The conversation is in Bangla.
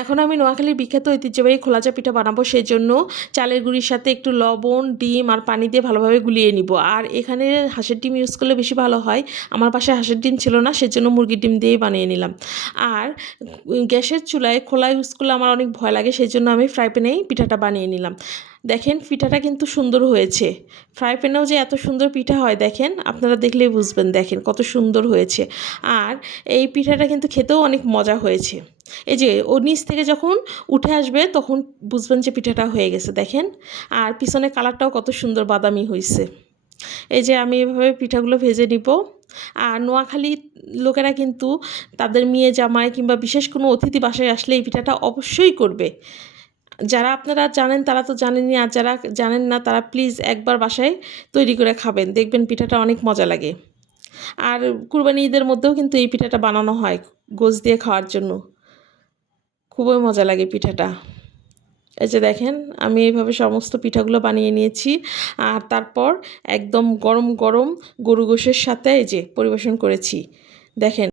এখন আমি নোয়াখালীর বিখ্যাত ঐতিহ্যবাহী খোলা চা পিঠা বানাবো, সেজন্য চালের গুঁড়ির সাথে একটু লবণ, ডিম আর পানি দিয়ে ভালোভাবে গুলিয়ে নিব। আর এখানে হাঁসের ডিম ইউজ করলে বেশি ভালো হয়। আমার পাশে হাঁসের ডিম ছিল না, সেজন্য মুরগির ডিম দিয়েই বানিয়ে নিলাম। আর গ্যাসের চুলায় খোলা ইউজ করলে আমার অনেক ভয় লাগে, সেজন্য আমি ফ্রাই প্যানেই পিঠাটা বানিয়ে নিলাম। দেখেন পিঠাটা কিন্তু সুন্দর হয়েছে। ফ্রাই প্যানেও যে এত সুন্দর পিঠা হয় দেখেন, আপনারা দেখলেই বুঝবেন। দেখেন কত সুন্দর হয়েছে। আর এই পিঠাটা কিন্তু খেতেও অনেক মজা হয়েছে। এই যে ওর নিচ থেকে যখন উঠে আসবে তখন বুঝবেন যে পিঠাটা হয়ে গেছে। দেখেন, আর পিছনে কালারটাও কত সুন্দর বাদামি হয়েছে। এই যে আমি এভাবে পিঠাগুলো ভেজে নিব। আর নোয়াখালীর লোকেরা কিন্তু তাদের মেয়ে জামাই কিংবা বিশেষ কোনো অতিথি বাসায় আসলে এই পিঠাটা অবশ্যই করবে। যারা আপনারা জানেন তারা তো জানেনই, আর যারা জানেন না তারা প্লিজ একবার বাসায় তৈরি করে খাবেন, দেখবেন পিঠাটা অনেক মজা লাগে। আর কুরবানি ঈদের মধ্যেও কিন্তু এই পিঠাটা বানানো হয় গোশ দিয়ে খাওয়ার জন্য। খুবই মজা লাগে পিঠাটা। এই যে দেখেন আমি এইভাবে সমস্ত পিঠাগুলো বানিয়ে নিয়েছি। আর তারপর একদম গরম গরম গরু গোশের সাথে এই যে পরিবেশন করেছি। দেখেন।